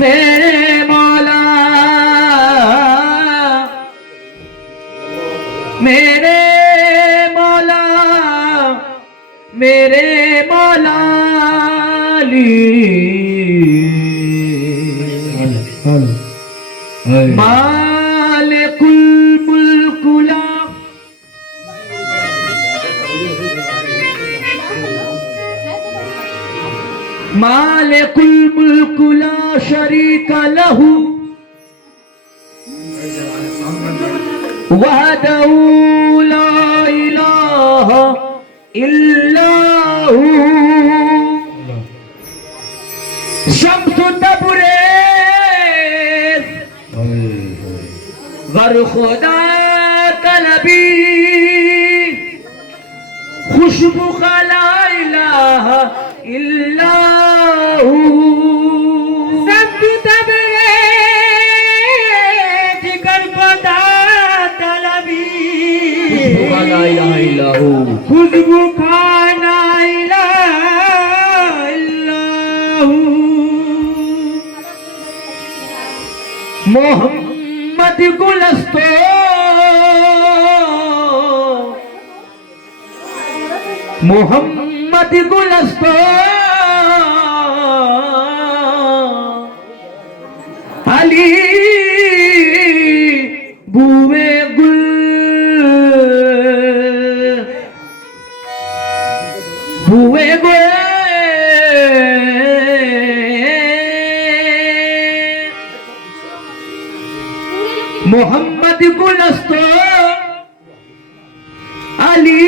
मेरे मौला मेरे मौला मेरे मौला मालिकुल मुल्क ला मालिकुल मुल्क ला शरीक लहू वहदहू ला इलाहा इल्ला हू शम्सु तबरेज़ गर खुदा तलबी खुशबू का ला इलाहा इल्ला हू शम्सु तबरेज़ गर खुदा तलबी ला इलाहा इल्ला हू खुशबू का ला इलाहा इल्ला हू मोहम्मद गुलस्तो मोहम्मद गुलस्तो अली बुए गुल बुए गुल मोहम्मद गुलस्तो अली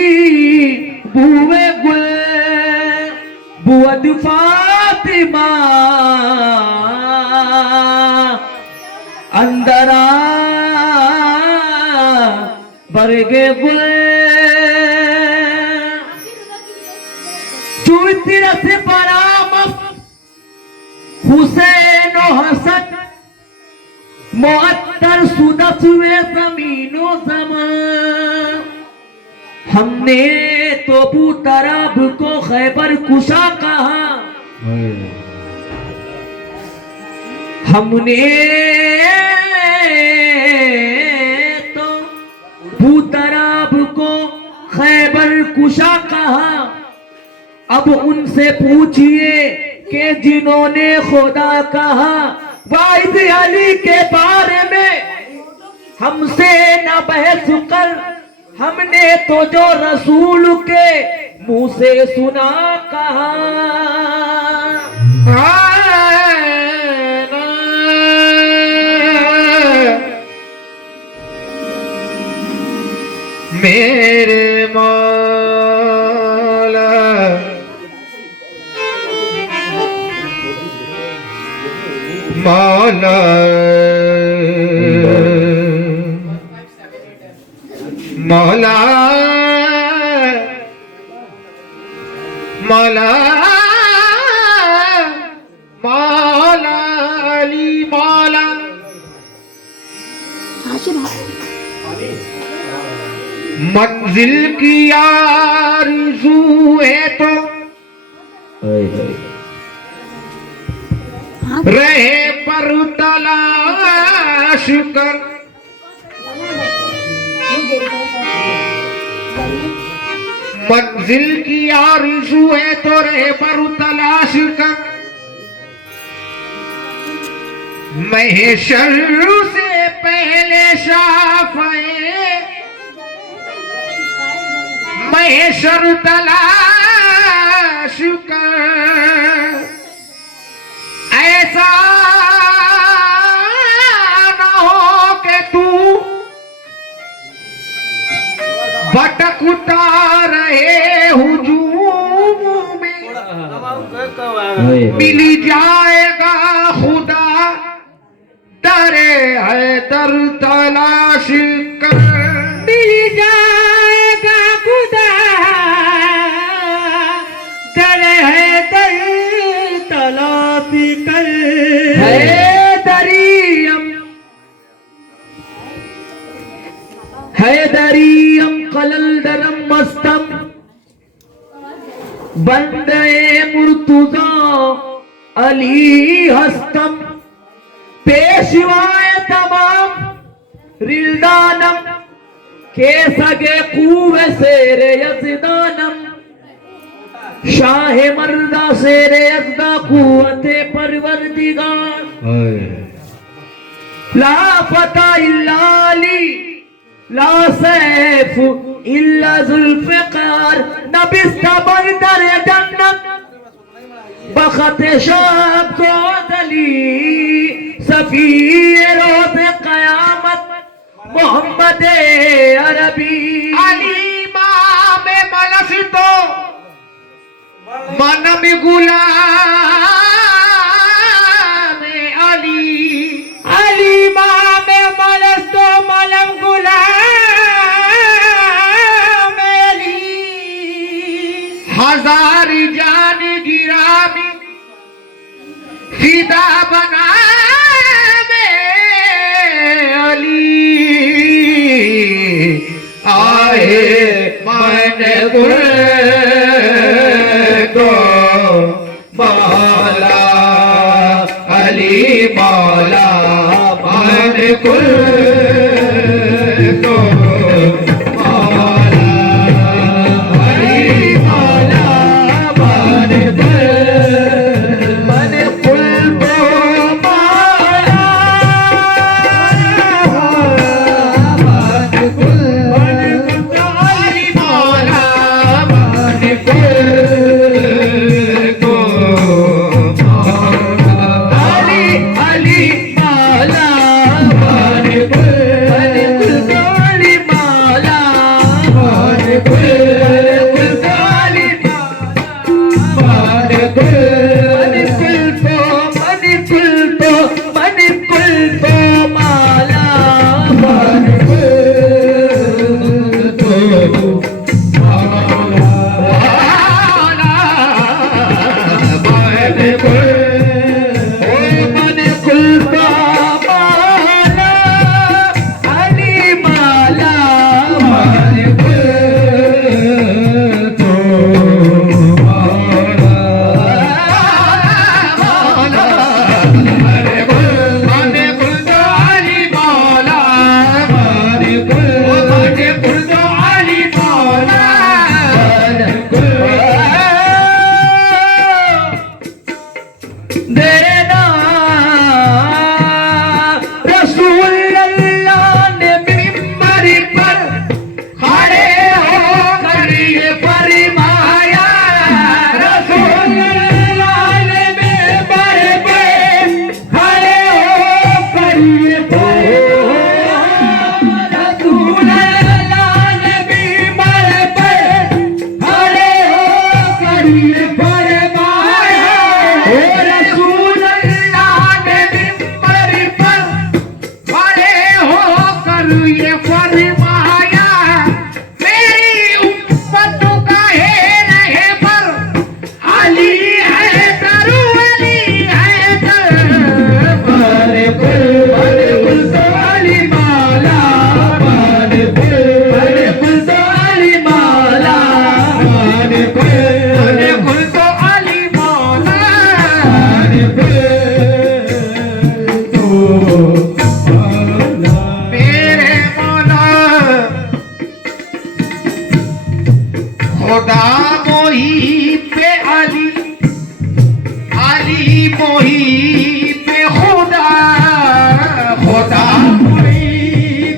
बुए गुल बुअद फातिमा अंदरा बरगे गुल चूतिरा से बरामस हुसैन हसन मुअत्तर सुदसुए ज़मीनो ज़मान हमने तो अबू तराब को खैबर कुशा कहा हमने तो अबू तराब को खैबर कुशा कहा अब उनसे पूछिए कि जिन्होंने खुदा कहा वाइद अली के बारे में हमसे न बहस कर हमने तो जो रसूल के मुंह से सुना कहा मेरे मौला मौला मौला मौला मौला अली मौला मंजिल की आरज़ू है तो रहे पर तलाश कर मंजिल की आरज़ू है तो रहे पर तलाश कर महशर से पहले शाफ़े महशर तलाश कर ऐसा न हो कि तू भटकता रहे हुजूम में मिल जाएगा खुदा दरे है दर तलाश कर मिल जाएगा खुदा दरे है दर तलाश कर है दरियम हैदरियम कलंदरम मस्तम बंदे मुर्तुजा अली हस्तम पेशवाए तमाम रिल्दानम के सगे कुवे सेरे यज़दानम शाह मर्दा शेरे यज़दा कुव्वते परवरदिगार ला फता इल्ला अली ला सैफ इल्ला जुल्फ़िकार नबिस्ता बंदर जन्नत बखत शाब तो अली सफीर रोज़ क़यामत मोहम्मद अरबी अली इमाम मलफ़तो मनम गुलाम अली अली इमाम मलफ़तो मनम गुलाम अली हजार जान गिरामी फिदा बना अली आए मन गुल को मौला अली मौला मन गुल को मौला अली मौला मन गुल को मौला मन गुल अली मौला मन गुल को अली अली मौला मन गुल अली मौला मन गुल अली मन गुल माला मन गुल तो माला मन गुल मन गुल तो माला अली माला मन गुल तो माला देना रसूल अल्लाह ने मिंबर पर खड़े होकर ये फरमाया रसूल अल्लाह ने मिंबर पर खड़े होकर ये रसूल अल्लाह ने मिंबर पर खड़े होकर ये फरमाया रसूल अल्लाह ने मिंबर पर खड़े होकर ये फरमाया मेरी उम्मत का है रहबर अली हैदर अली हैदर मन गुल तो अली मौला मन गुल तो अली मौला मन गुल तो अली मौला मेरे मौला खुदा मोही पे अली अली मोही पे खुदा खुदा मोही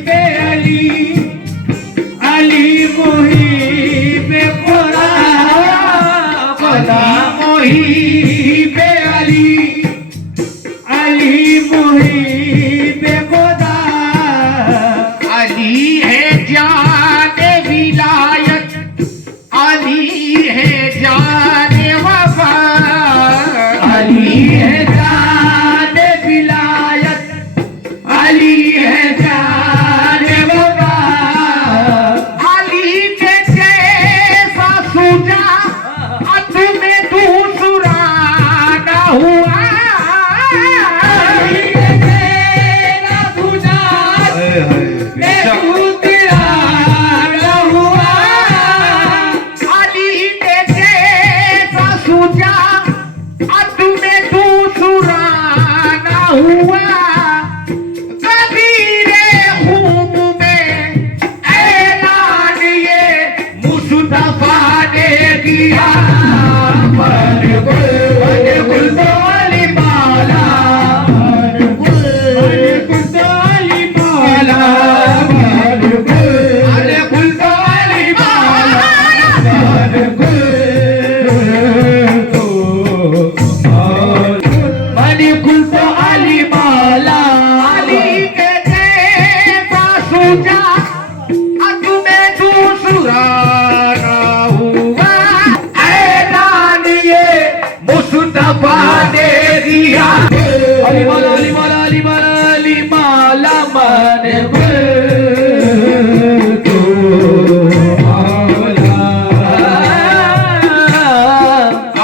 पे अली अली मोही पे खुदा खुदा मोही पे अली अली मोही पे खुदा अली है जाने विलायत अली है जाने वफा अली है जाने विलायत अली है जाने वफा अली के जैसा सुजा में दूसरा पूरा ना हुआ। ऐलान ये मुस्तफा ने दिया। अली मौला अली मौला अली मौला अली मौला मन तो मौला।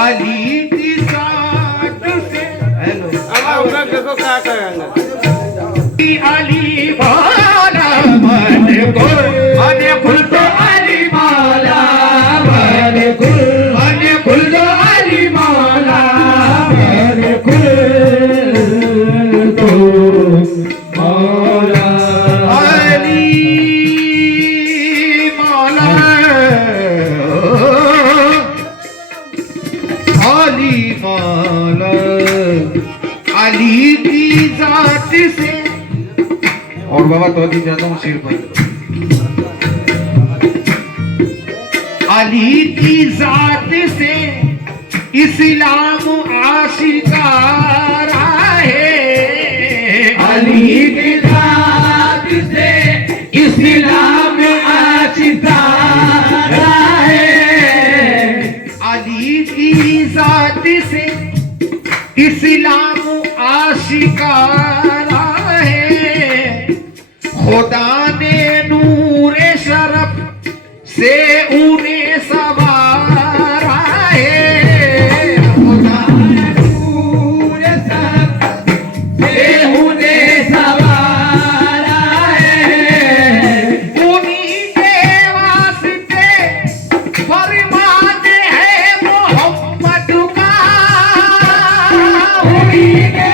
अली की जात से देखो क्या करेंगे अली मौला मन खुल तो अली मौला मन खुल तो अली मौला मन खुल तो मौला। अली मौला अली मौला अली की जात से। और बाबा तो जाता हूँ सिर पर। अली की जात से इस्लाम आशिकारा है। अली की जात से इस्लाम आशिकारा है। अली की जात से इस्लाम आशिकारा है। खुदा ने नूरे शरफ से उन्हें सवारा है। खुदा ने नूरे शरफ से उन्हें सवारा है। उन्हीं के वास्ते फरमान है मोहम्मद का। उन्हीं के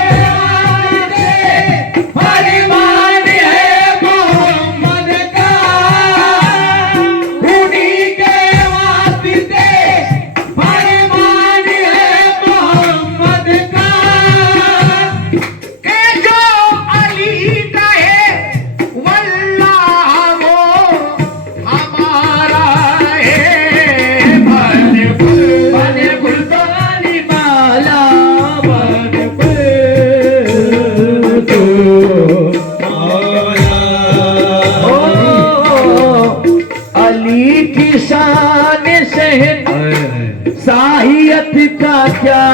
साहियत का क्या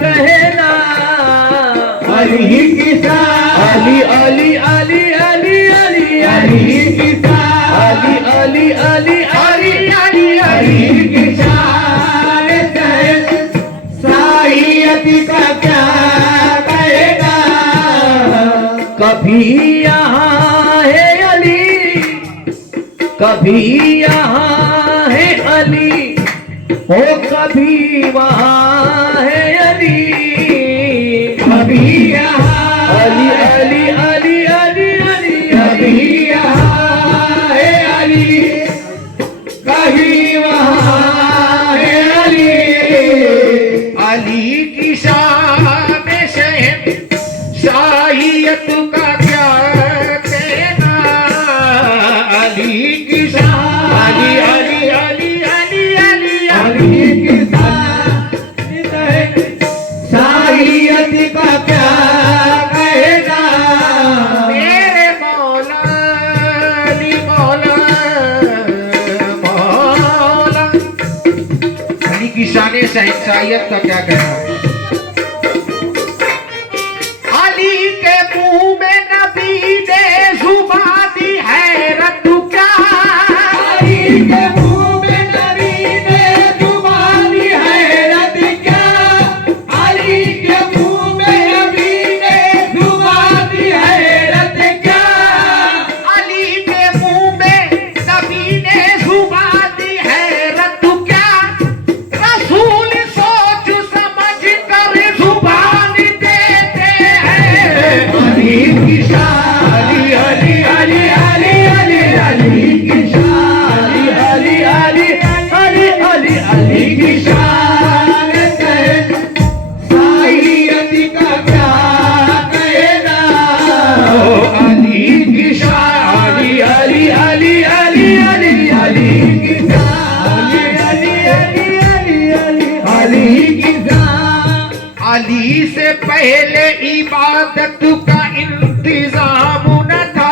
कहना। अली की अली अली अली अली अली अली की अली अली अली अली अली अली की साहियत का क्या कहेगा। कभी यहाँ है अली कभी यहाँ है अली ओ कभी वहाँ है अली। कभी यहाँ अली अली अली अली अली कभी यहाँ है अली कभी वहाँ है अली। अली की शान शाहियत का क्या कहना। अली की शान अली अली अली अली अली साहियत का क्या कहेगा। मेरे मौला अली मौला मौला अली की शान शहंशाहियत का क्या कहना। अली के मुंह में नबी ने जुबान दी हैरत क्या। अली के अली से पहले इबादत का इंतजाम न था।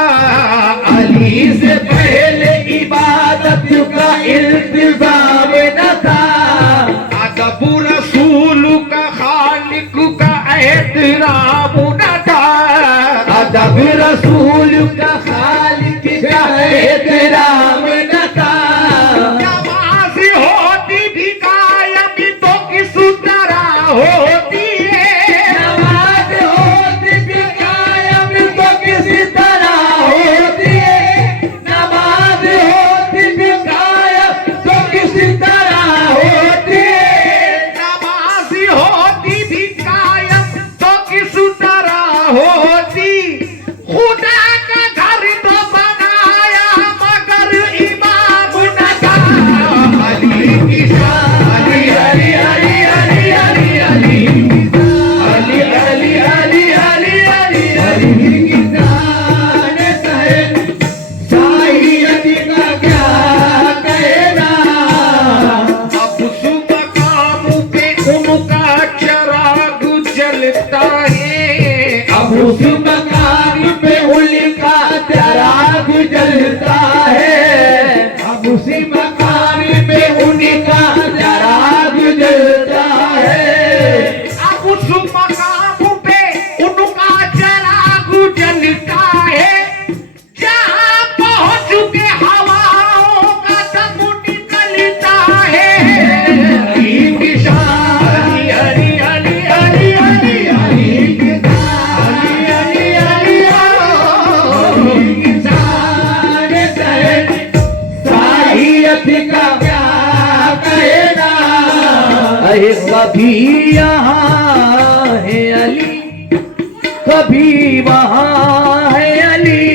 अली से पहले इबादत का इल्तिजाम न था, अदब रसूल का खालिक का एहतराम न था। अदब रसूल का खालिक का एहतराम न था। नमाज होती भी कायम तो किस तरह होती है। नमाज होती भी कायम तो किसी तरह होती है। नमाज होती भी कायम तो किसी तरह होती है। नमाज होती भी कायम तो किस तरह होती। खुदा का घर तो बनाया मगर इमाम न था। अली की शान, अली अली अली अली अली अली अली अली अली अली अली अली की शान है। साहियत का क्या कहना, अब उस मकाम पे उनका चिराग जलता है। अब उस मकाम पे उनका चिराग जलता है। अब उसी मकाम पे उनका चिराग जलता है। अब उस मकाम पे उनका चिराग जलता है। जहाँ पहुँच के हवाओं का दम निकलता है। अली की शान, अली अली अली अली अली की शान, अली अली अली की शान है। साहियत का क्या कहना, अरे कभी यहाँ है अली, कभी वहाँ है अली,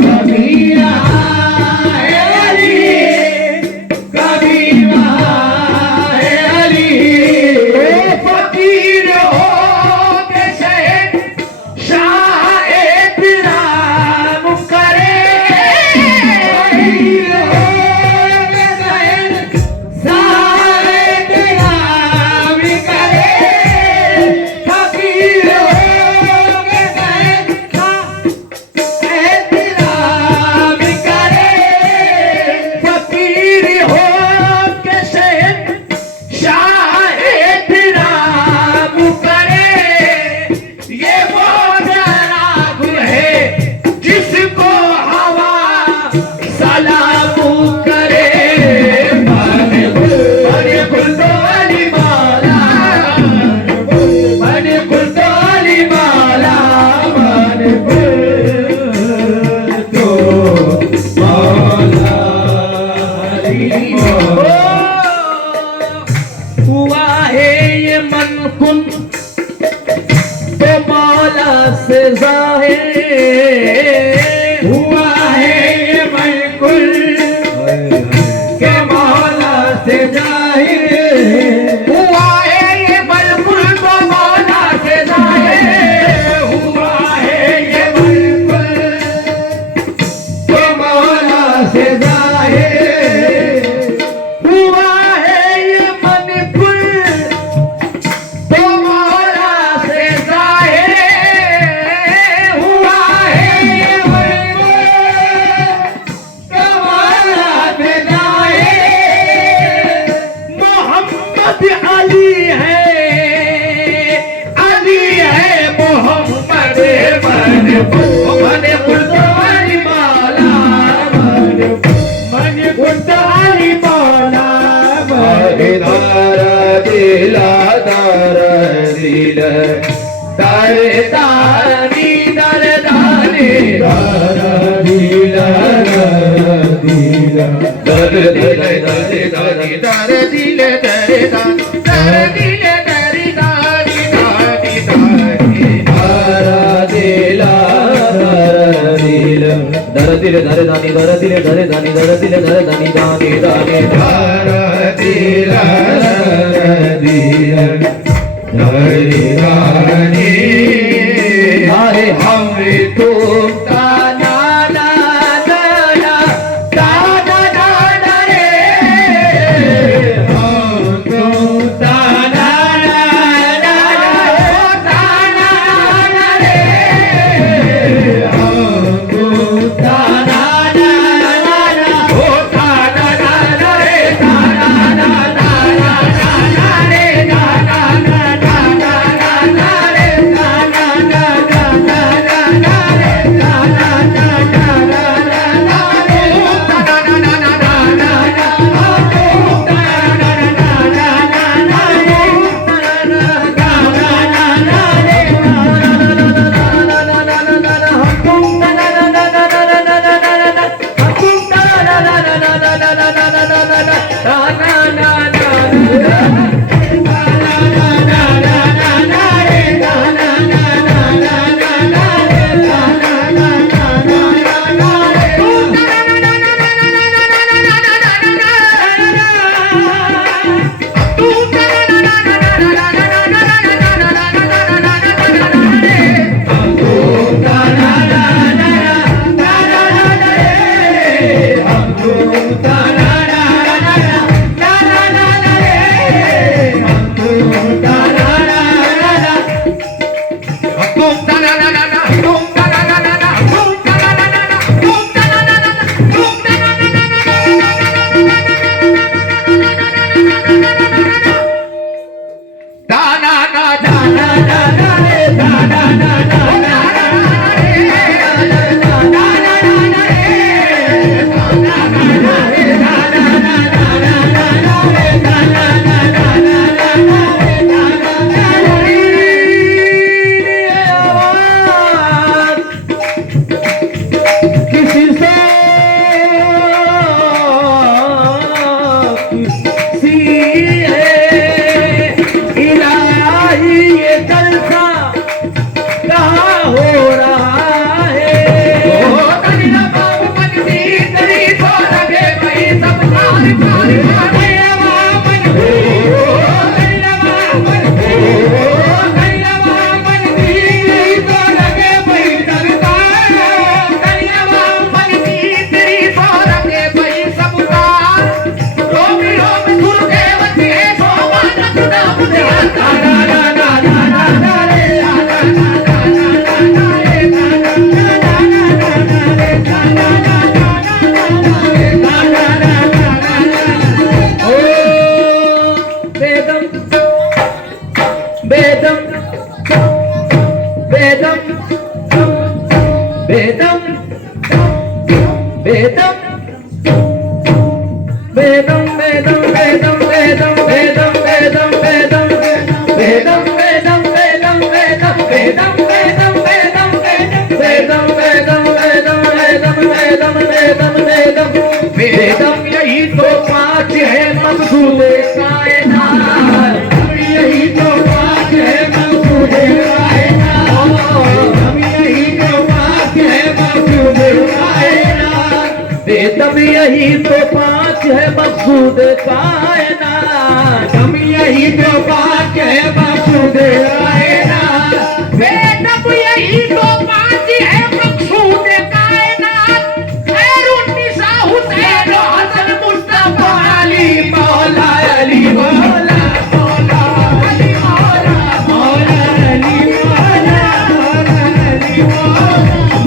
कभी यहाँ है अली, कभी वहाँ है अली। ओ फकीर हो के शहर शाह एहतराम करे। फकीर हो के शहर सारे तेराम करे। फकीर हो के शहर एहतराम करे। फकीर हो के शहर शाह एहतराम करे। ये वो जनाब है जिसको हवा सलाम करे। बने कुल तो अली मौला, बने कुल तो अली मौला, बने कुल तो मौला अली मौला। हुआ है ये मनकुन तो मौला से जाहिर। हुआ है ये मनकुल के मौला से जाहिर। हुआ है ये मनकुल तो मौला से जाहिर। हुआ है ये मनकुल के मौला से जाहिर। हुआ है ये मनकुल तो मौला से जाहिर। हुआ है ये मनकुल के मौला से जाहिर। मोहम्मद अली है, अली है मोहम्मद। बने कुल तो अली मौला, बने कुल तो अली मौला। दार दिल दार दिल दर दानी दर दानी दर दिल दर दिल दर दिल दर दानी दर दिल दर दानी दर दिल दर दानी दानी दानी दर दिल दर दिल दर दिल दर दानी दर दिल दर दानी दर दिल दर दानी दानी दानी दर दिल दर दिल दर दानी। अरे हम तुम ताना ना ना ताना ना रे, हम तुम ताना ना ताना रे, हम तुम ताना ना ताना वेदम यही तो पांच है मकसूदे कायनात, यही तो पांच है मकसूदे कायनात, हम यही तो पांच है मकसूदे कायनात। वेदम यही तो पांच है मकसूदे कायनात, हम यही तो पांच है मकसूदे कायनात। वेदम यही तो पांच है मकसूदे कायनात। खैरुन्निसा हुसैन हसन मुस्तफा अली मौला अली मौला मौला अली मौला मौला अली मौला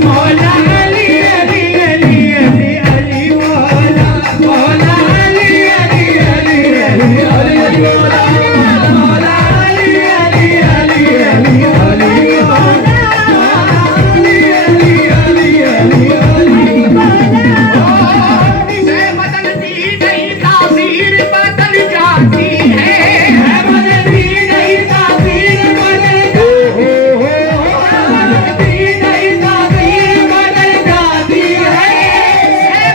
मौला अली अली अली अली अली मौला मौला अली अली अली अली अली मौला मौला अली अली अली अली अली मौला अली अली अली अली अली से बदलती नहीं तासीर बदल जाती है। बदलती नहीं तासीर बदल बदलती नहीं तासीर बदल जाती है।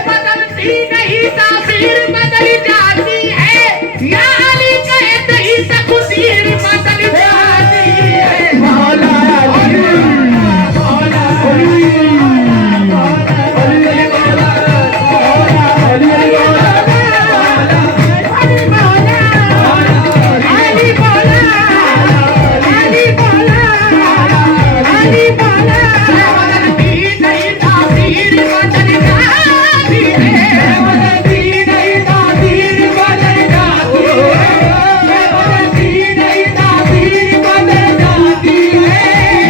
बदलती नहीं तासीर बदल जाती है। या अली कहते ही तकदीर बदल जाती है। मौला अली मौला अली अली मौला अली अली मौला बदलती नहीं तासीर बदल जाती है। बदलती नहीं तासीर बदल जाती है। बदलती नहीं तासीर बदल जाती है।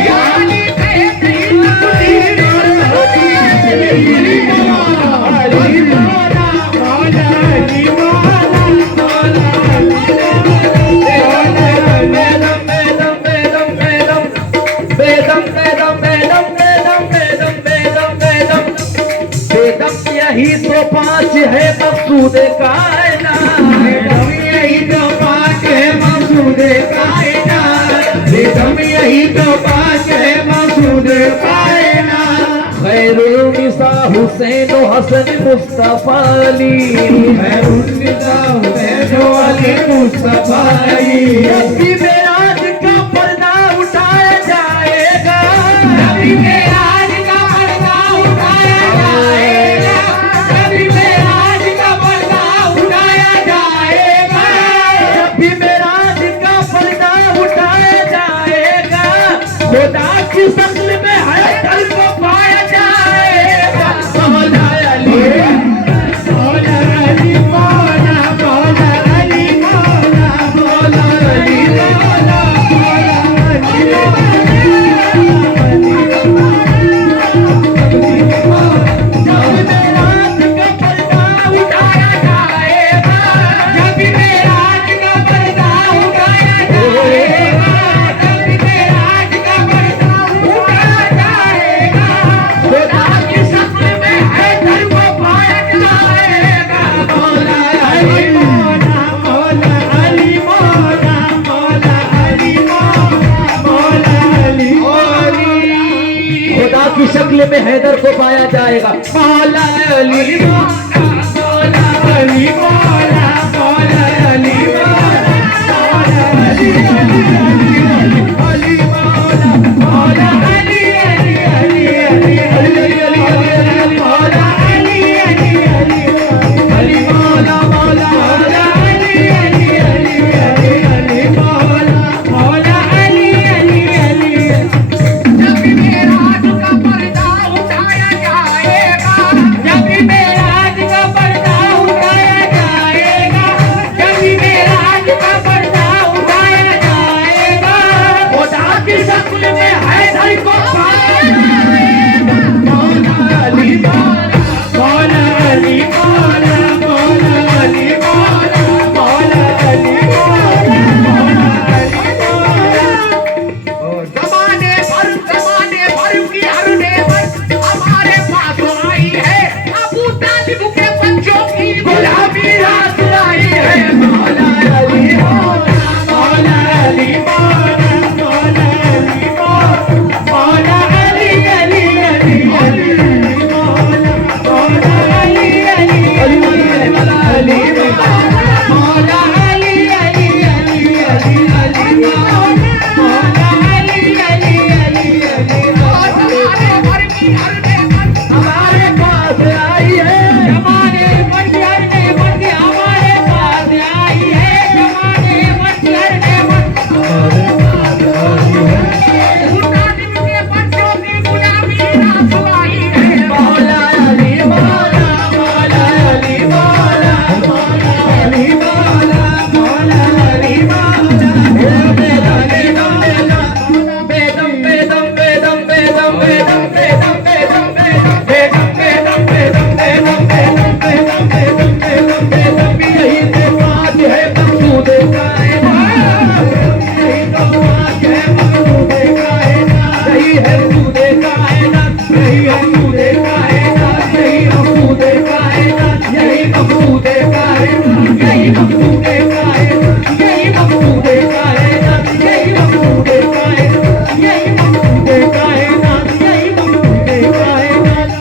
या अली कहते ही तकदीर बदल जाती है। अली मौला अली मौला मौला अली मौला मौला यही तो पांच है मकसूद कायनात, यही तो पांच है मकसूद कायनात, यही तो पांच है मकसूद कायनात। खैरुन्निसा निसा हुसैन हसन मुस्तफा अली, खैरुन्निसा हुसैन अली मुस्तफा अली। नबी मेराज का पर्दा उठाया जाएगा, नबी मेराज का पर्दा उठाया जाएगा, नबी मेराज का पर्दा उठाया जाएगा, नबी मेराज का पर्दा उठाया जाएगा। खुदा की शक्ल में हैदर को पाया जाएगा। मौला अली, मौला अली, मौला मौला अली, मौला मौला अली, मौला मौला नबी मेराज का पर्दा उठाया जाएगा, नबी मेराज का पर्दा उठाया जाएगा, खुदा की शक्ल में हैदर को पाया जाएगा। मौला अली, मौला मौला अली, मौला मौला अली, मौला अली, खुदा की शक्ल में हैदर को पाया जाएगा। मौला अली, मौला अली, मौला मौला अली, मौला अली, अली अली मौला मौला अली, अली अली अली अली अली अली मौला अली, अली अली अली मौला मौला मौला अली, अली अली अली अली मौला मौला अली, अली अली। नबी मेराज का पर्दा उठाया जाएगा, नबी मेराज का पर्दा उठाया जाएगा, नबी मेराज का पर्दा उठाया जाएगा, खुदा की शक्ल में हैदर को पाया जाएगा। मौला अली, मौला अली, मौला मौला अली, मौला मौला अली, मौला मौला अली, जमाने भर की हर नेमत हमारे पास आई है, अबू तालिब के बच्चों की गुलामी रात आई है। मौला अली, मौला मौला अली, मौला मौला अली, मौला अली, अली अली अली मौला मौला अली, अली अली मौला अली, मौला अली, अली अली अली अली मौला अली, अली अली अली जमाने भर की हर नेमत हमारे पास आई है। जमाने भर की हर नेमत हमारे पास आई है, जमाने भर की हर नेमत अबू तालिब के बच्चों की गुलामी रात आई है। मौला अली, मौला मौला अली, मौला मौला अली, मौला मौला अली, मौला बेदम बेदम बेदम बेदम बेदम बेदम बेदम बेदम बेदम बेदम बेदम बेदम बेदम बेदम बेदम बेदम यही तो बात है मकसूद कायनात, यही तो बात है मकसूद कायनात, यही है मकसूद कायनात, यही है मकसूद कायनात, यही मकसूद कायनात, यही मकसूद कायनात, यही मकसूद कायनात, यही मकसूद कायनात, यही मकसूद कायनात, यही मकसूद कायनात, यही मकसूद कायनात,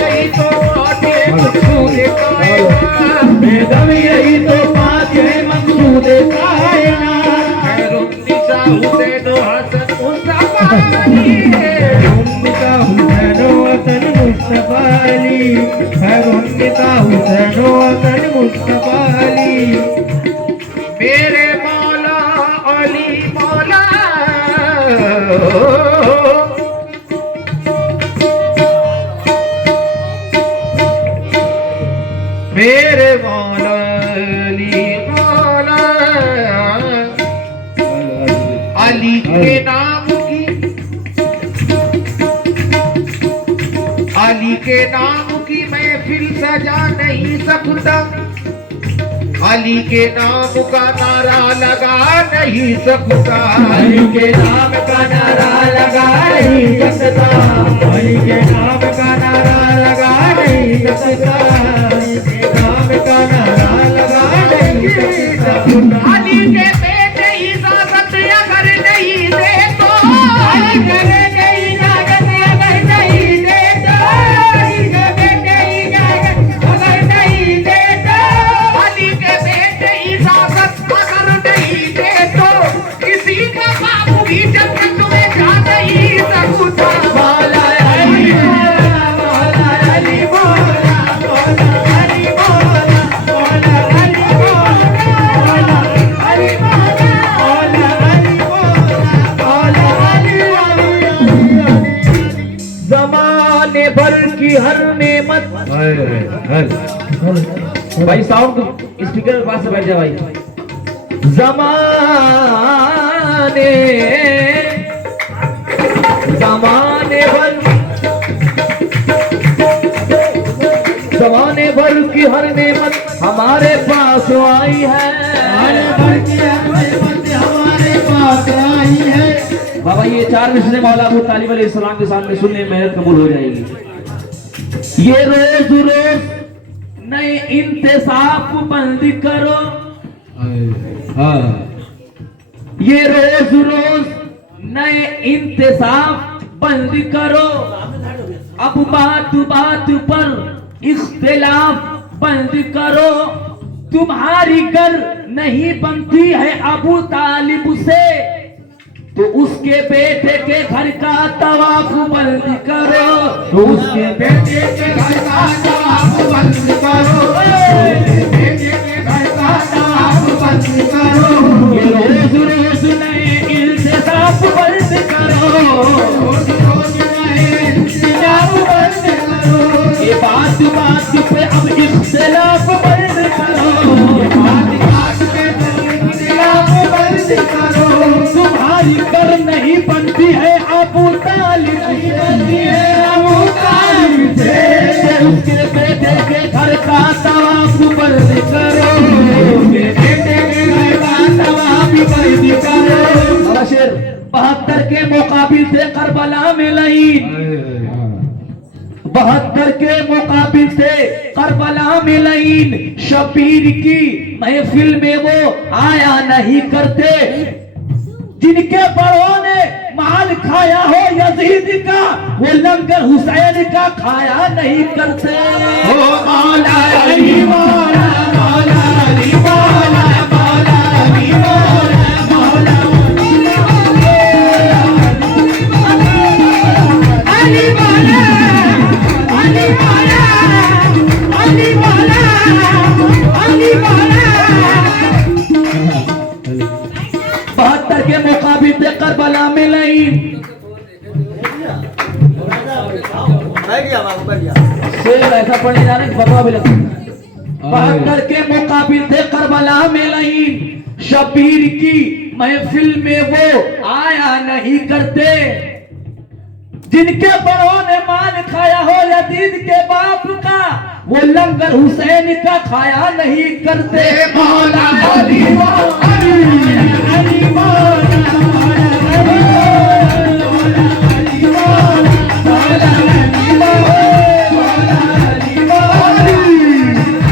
यही तो बात है मकसूद कायनात। बेदम यही तो बात है मकसूद कायनात। खैरुन्निसा हुसैन हसन मुस्तफा अली है। खैरुन्निसा हुसैन हसन मुस्तफा अली, खैरुन्निसा हुसैन हसन मुस्तफा अली। मेरे मौला अली मौला मेरे मौला अली मौला अली के नाम की अली के नाम की महफिल सजा नहीं सकता, अली के नाम का नारा लगा नहीं सकता, अली के नाम का नारा लगा नहीं सकता, अली के नाम का नारा लगा नहीं सकता, अली के नाम का नारा लगा नहीं सकता। अली के बेटे इजाजत अगर नहीं दे तो, अली के बेटे इजाजत अगर नहीं दे तो, भाई साउंड स्पीकर के पास से बैठ जा भाई। जमाने भर की हर नेमत हमारे पास आई है, हमारे पास आई है। बाबा ये 4 मिसरे मौला अबू तालिब अलैहिस्सलाम के सामने सुनने मेहनत कबूल हो जाएगी। ये रोज रोज नए इंतसाब बंद करो, ये रोज रोज नए इंतसाब बंद करो, अब बात बात पर इख्तिलाफ बंद करो। तुम्हारी घर नहीं बनती है अबू तालिब से, तो उसके बेटे के घर का तवाफ बंद करो, तो उसके बेटे के घर का तवाफ बंद करो, बेटे के घर का तवाफ बंद करो। ये रोज रोज नए इंतजाम बंद करो, रोज रोज नए इंतजाम बंद करो। ये बात बात पे अब इख्तिलाफ बंद करो, ये बात बात पे इख्तिलाफ बंद करो। तुम्हारी घर नहीं बनती है अबू तालिब से, उसके बेटे के घर का तवाफ बंद करो, बेटे के घर का तवाफ बंद करो। 72 के मुकाबिल से करबला में लाइन, 72 के मुकाबिल से करबला में लाइन, शबीर की महफिल में वो आया नहीं करते, जिनके बड़ों ने माल खाया हो यजीद का, वो लंगर हुसैन का खाया नहीं करते। ओ मौला अली मौला, मौला अली मौला, मौला अली मौला, मौला अली मौला, अली मौला, अली मौला, अली मौला। 72 के मुकाबिल से करबला में लाइन, शेर ऐसा पढ़ने जाने फतवा भी लगता। 72 के मुकाबिल से करबला में लाइन, शबीर की महफिल में वो आया नहीं करते, जिनके बड़ों ने माल खाया हो यजीद के बाप का, वो लंगर हुसैन का खाया नहीं करते। मौला अली मौला, अली मौला, मौला अली मौला, अली मौला, मौला अली मौला, अली मौला,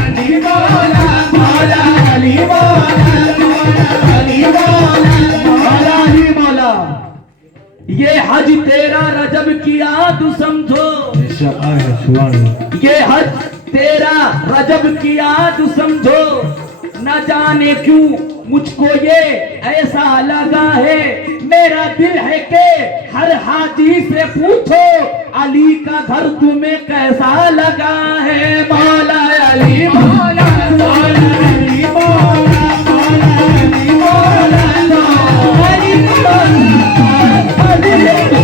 अली मौला, मौला अली मौला, अली मौला, मौला अली मौला। ये हज तेरा रजब की याद समझो, ये हज तेरा रजब की याद समझो, न जाने क्यों मुझको ये ऐसा लगा है, मेरा दिल है कि हर हाजी से पूछो अली का घर तुम्हें कैसा लगा है। मौला अली मौला, मौला अली मौला, मौला अली मौला, अली मौला, अली अली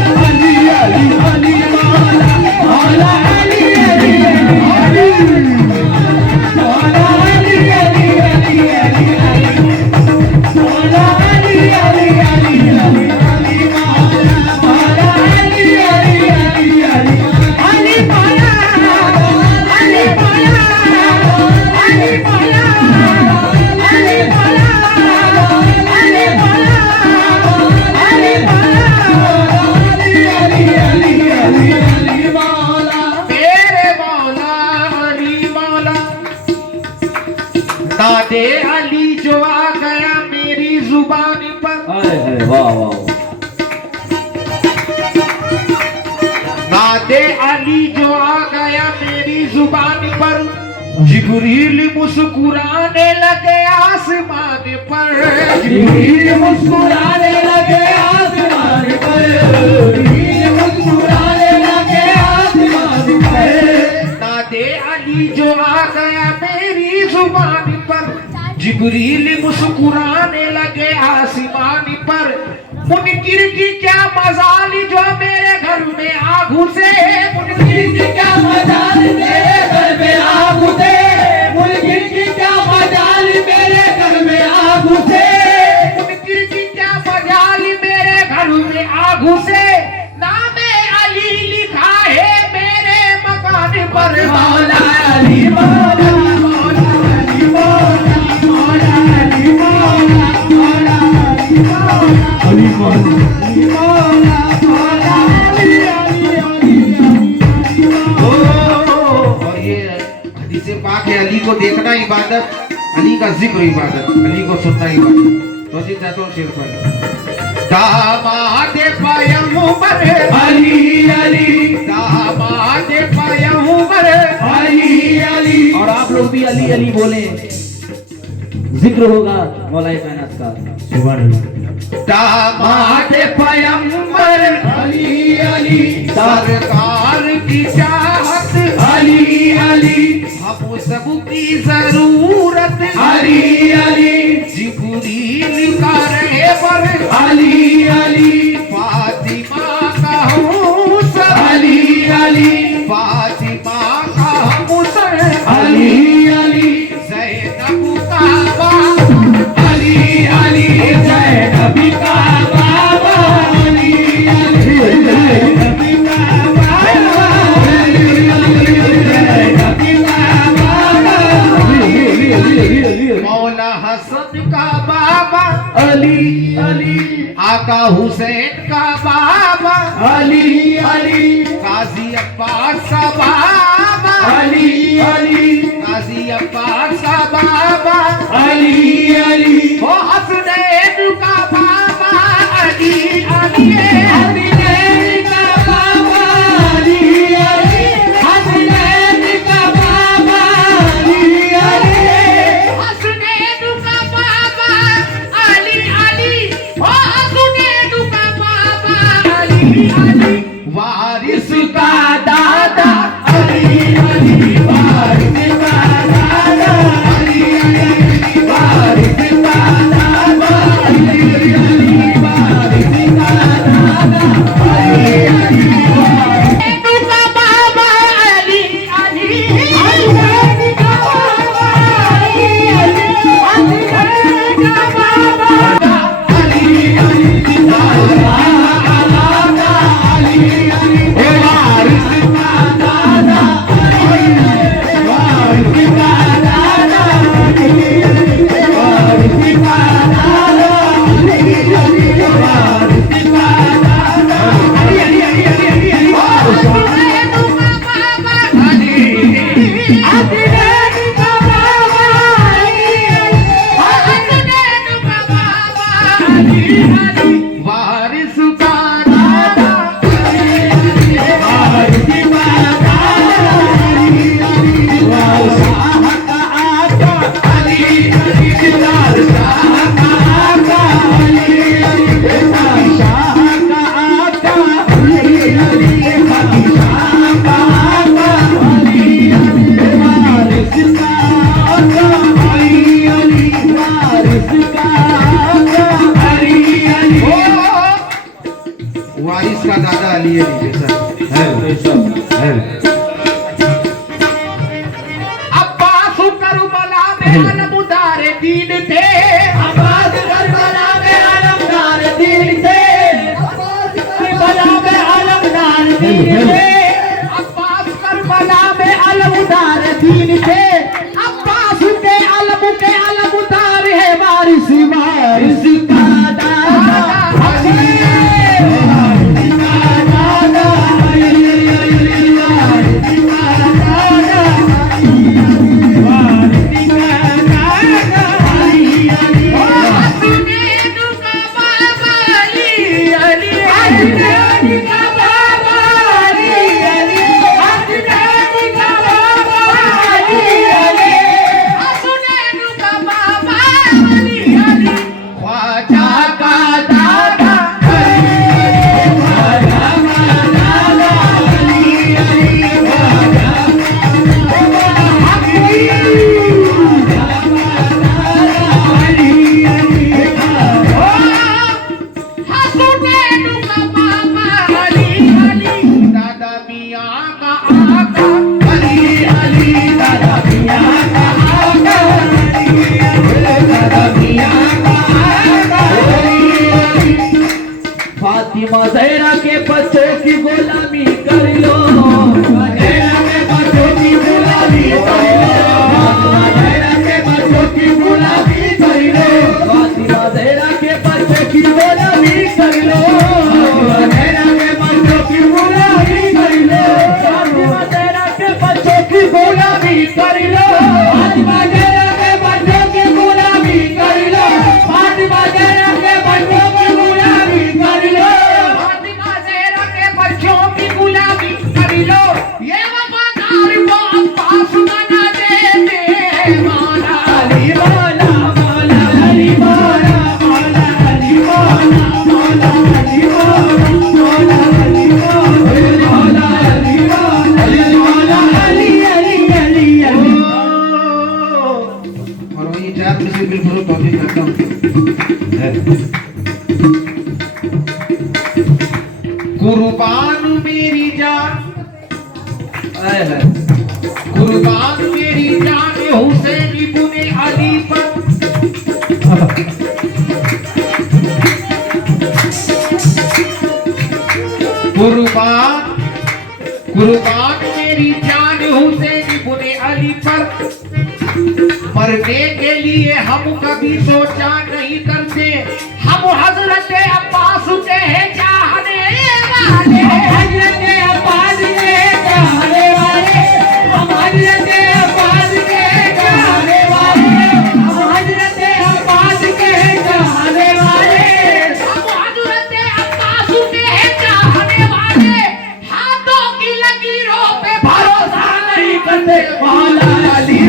अली अली मौला, मौला अली अली अली मौला अली अली अली अली मौला अली अली अली अली अली मौला, मौला अली अली अली अली अली मौला, अली मौला, अली मौला, अली मौला, अली मौला, अली मौला, तेरे मौला अली मौला। दादे अली जो आ गया मेरी जुबानी पर, वाह वाह। दादे अली जो आ गया मेरी जुबानी पर, जिब्रील मुस्कुराने लगे आसमान पर, जिब्रील मुस्कुराने लगे आसमान पर, जिब्रील मुस्कुराने लगे आसमान पर। दादे अली जो आ गया मेरी जुबानी पर, जिब्रील मुस्कुराने लगे आसमान पर। मुनकिर की क्या मजाली जो मेरे घर में आ घुसे, मुनकिर की क्या मजाली मेरे घर में आ घुसे, मुनकिर की घुसे नामे अली लिखा है मेरे मकान पर मौला अली मौला मौला अली मौला मौला अली मौला मौला अली मौला अली मौला मौला अली अली और ये हदीस पाक है, अली को देखना इबादत, अली का जिक्र इबादत, अली को सुनना इबादत। तो जी चाहता हूँ शेर पर दामाद पैगंबर अली अली दामाद पैगंबर अली अली। और आप लोग भी अली अली बोले, जिक्र होगा मौलाए कायनात का। दामाद पैगंबर अली अली सरकार की चाहत अली अली हम सबकी जरूरत अली अली जिब्रील का रहबर अली अली फातिमा का हुस्न अली अली फातिमा का हुस्न अली अली ज़ैनब का बाबा अली अली ज़ैनब का बाबा अली अली ज़ैनब का बाबा अली अली ज़ैनब का बाबा अली मौला हसन का बाबा अली अली आका हुसैन का बाबा अली अली काजी अब्बास का बाबा अली अली काजी अब्बास का बाबा अली अली वो हसनैन का बाबा अली अली हसनैन का बाबा अली अली हसनैन का बाबा अली अली हसनैन का बाबा अली अली वो हसनैन का बाबा अली अली वारिस इसका दादा अली अली वारिस का दादा अली अली वारिस का दादा अली अली वारिस का दादा अली अली का बाबा अली अली हसनैन का बाबा अली अली हसनैन का बाबा अली अली दादा अली अली वारिस का दादा अली वारिस का दादा अली वारिस का दादा अली अली वारिस का दादा अली अली अली अली अली अली हसनैन का बाबा अली हसनैन का बाबा अली हसनैन का बाबा अली अली वारिस का दादा वारिस का दादा अली अली शाह का आका अली अली शाह का आका अली अली शाह का आका अली अली शाह का आका अली अली वारिस का आका अली अली वारिस का आका अली अली वारिस का दादा अली अली अब्बास करबला में अलमुदार दीन थे अब्बास करबला में अलमदार दीन थे करबला में अलमदार दीन थे अब्बास करबला में अलमुदार दीन थे अब्बास के अलमुदार है वारिस वारिस का दादा अली वारिस का दादा अली अली वारिस का दादा वारिस का दादा अली अली हसनैन का बाबा अली अली हसनैन का बाबा अली अली हसनैन का बाबा अली अली हसनैन का बाबा अली अली चार में से बिल्कुल कॉपी करता हूँ। कुर्बान मेरी जान, कुर्बान मेरी जान हुसैन इब्ने अली पर। कुर्बान कुर्बान मेरी जान हुसैन इब्ने अली पर। मरने के लिए हम कभी सोचा नहीं करते, हम हजरत अब्बास के हैं चाहने वाले, हजरत अब्बास के चाहने वाले, हम हजरत अब्बास के चाहने वाले, हम हजरत अब्बास के चाहने वाले, हम हजरत अब्बास के चाहने वाले। हाथों की लकीरों पे भरोसा नहीं करते। मौला अली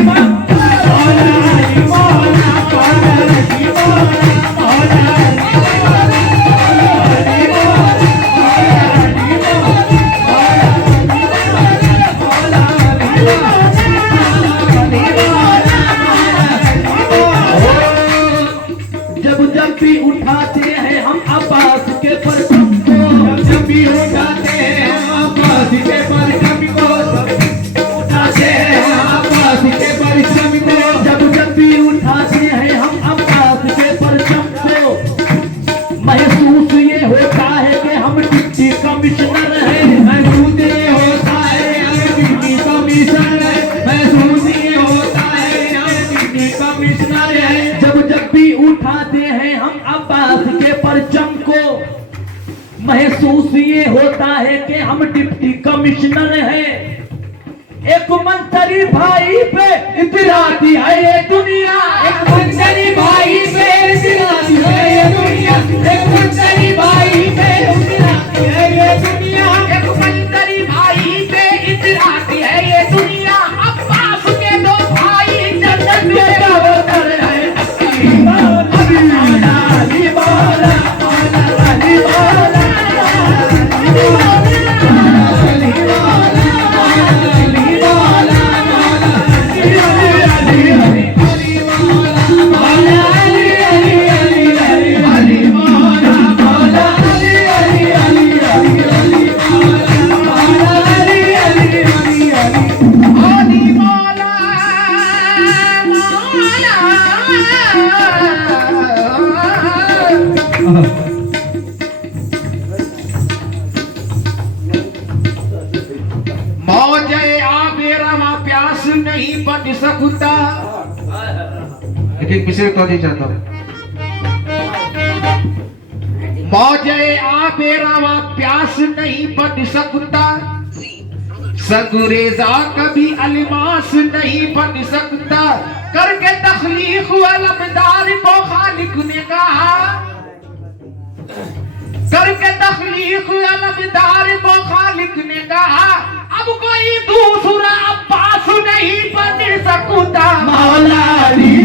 जब भी उठाते हैं हम अब्बास के परचम को, जब भी उठाते हैं हम अब्बास के परचम को, उठाते हैं हम अब्बास के परचम को, जब भी उठाते हैं हम अब्बास के परचम को। महसूस ये होता है कि हम डिप्टी कमिश्नर हैं, महसूस ये होता है हम डिप्टी कमिश्नर हैं, महसूस ये होता है हम डिप्टी कमिश्नर हैं। जब भी उठाते हैं हम अब्बास के परचम को, महसूस ये होता है कि हम डिप्टी कमिश्नर हैं। एक मंत्री भाई पे इतराती है ये दुनिया, एक मंत्री भाई पे इतराती है ये दुनिया, एक मंत्री भाई पे इतराती है ये दुनिया, एक मंत्री भाई पे इतराती है ये दुनिया। अब्बास के दो भाई जन्नत में बराबर है। अली मौला, अली मौला, अली मौला, अली नहीं बन सकता। लेकिन पिछले तो नहीं चाहता। मौजे आबे रवा प्यास नहीं बन सकता, संगुरेजा कभी अलमास नहीं बन सकता। करके तख्लीक अलमदार को खालिक ने कहा, करके तख्लीक अलमदार को खालिक ने कहा, अब कोई दूसरा अब्बास नहीं बन सकता। मौला अली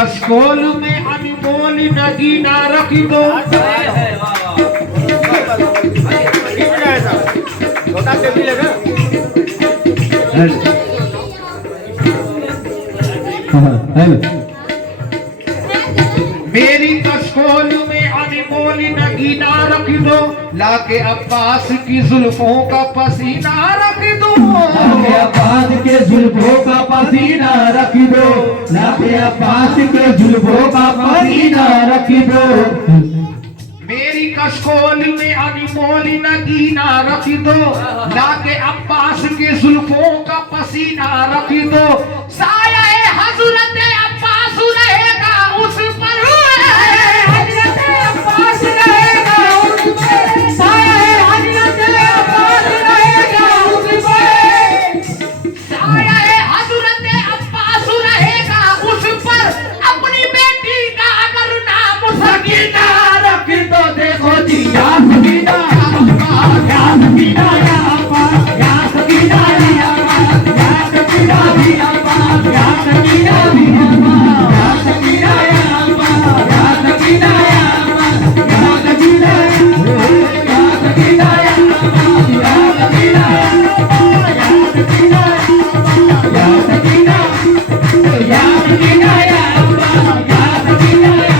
कस्कोल में अनमोल नगीना रख दो। मेरी कस्कोल में अनमोल नगीना रख दो, लाके अब्बास की जुल्फों का पसीना रख दो। लाके अब्बास के जुल्फों का पसीना रख दो, लाके अब्बास के जुल्फों का पसीना रख दो। मेरी कस्कोल में अनमोल नगीना रख दो, लाके अब्बास के जुल्फों का पसीना रख दो। साया हजरत अब्बास रहेगा उस पर, हजरत अब्बास रहेगा उस पर, साया हजरत अब्बास रहेगा उस पर, साया हजरत अब्बास रहेगा उस पर। अपनी बेटी का अगर नाम सकीना रख दो, देखो जी या सकीना या सकीना या अब्बास, या सकीना या अब्बास, या सकीना भी अब्बास, या सकीना भी अब्बास, या सकीना या अब्बास, या सकीना या अब्बास, या सकीना या सकीना या अब्बास, या सकीना या सकीना या सकीना या सकीना या अब्बास, या सकीना या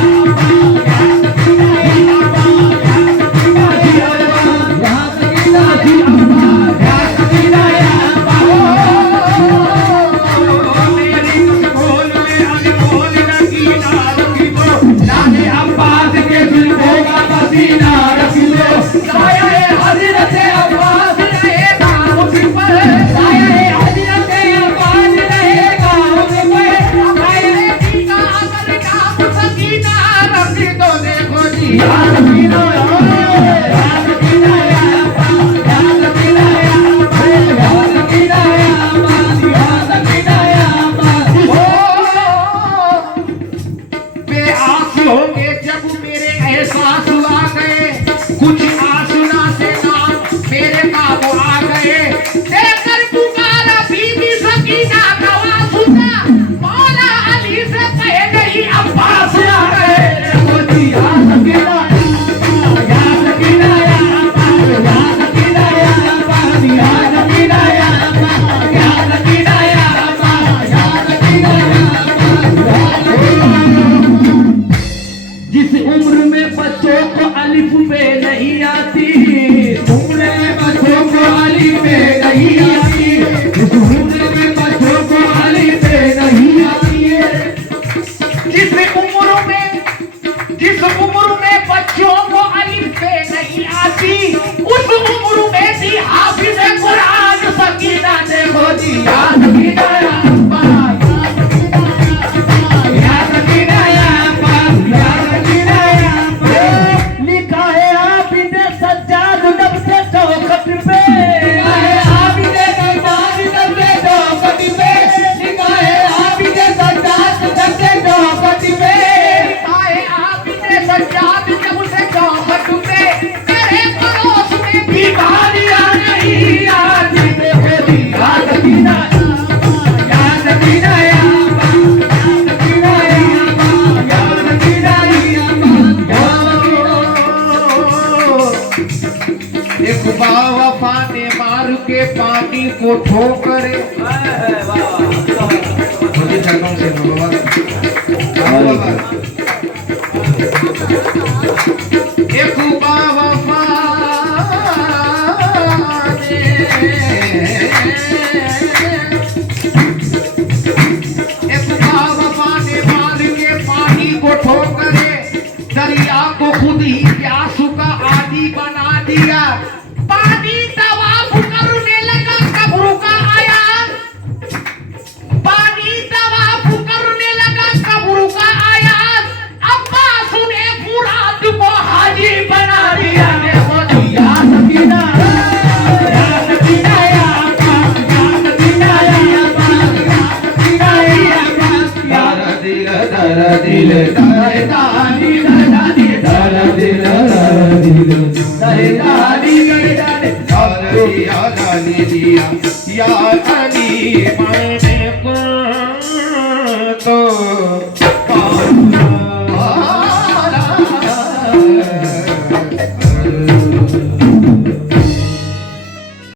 वफा ने मार के पानी को ठोकरे। मुझे चरणों से एक वफा ने मार के पानी को ठोकरे, दरिया को खुद ही प्यासू का आदि बना दिया। पानी तवाफ करने लगा कब्रों का आया, पानी तवाफ करने लगा कब्रों का आया। अब्बास ने मुराद को हाजी बना दिया। या सकीना या सकीना या अब्बास, या सकीना या अब्बास, या सकीना या अब्बास, या दिल दर दिल दर दानी दानी दर दिल दर दिल दर दानी या अली मैंने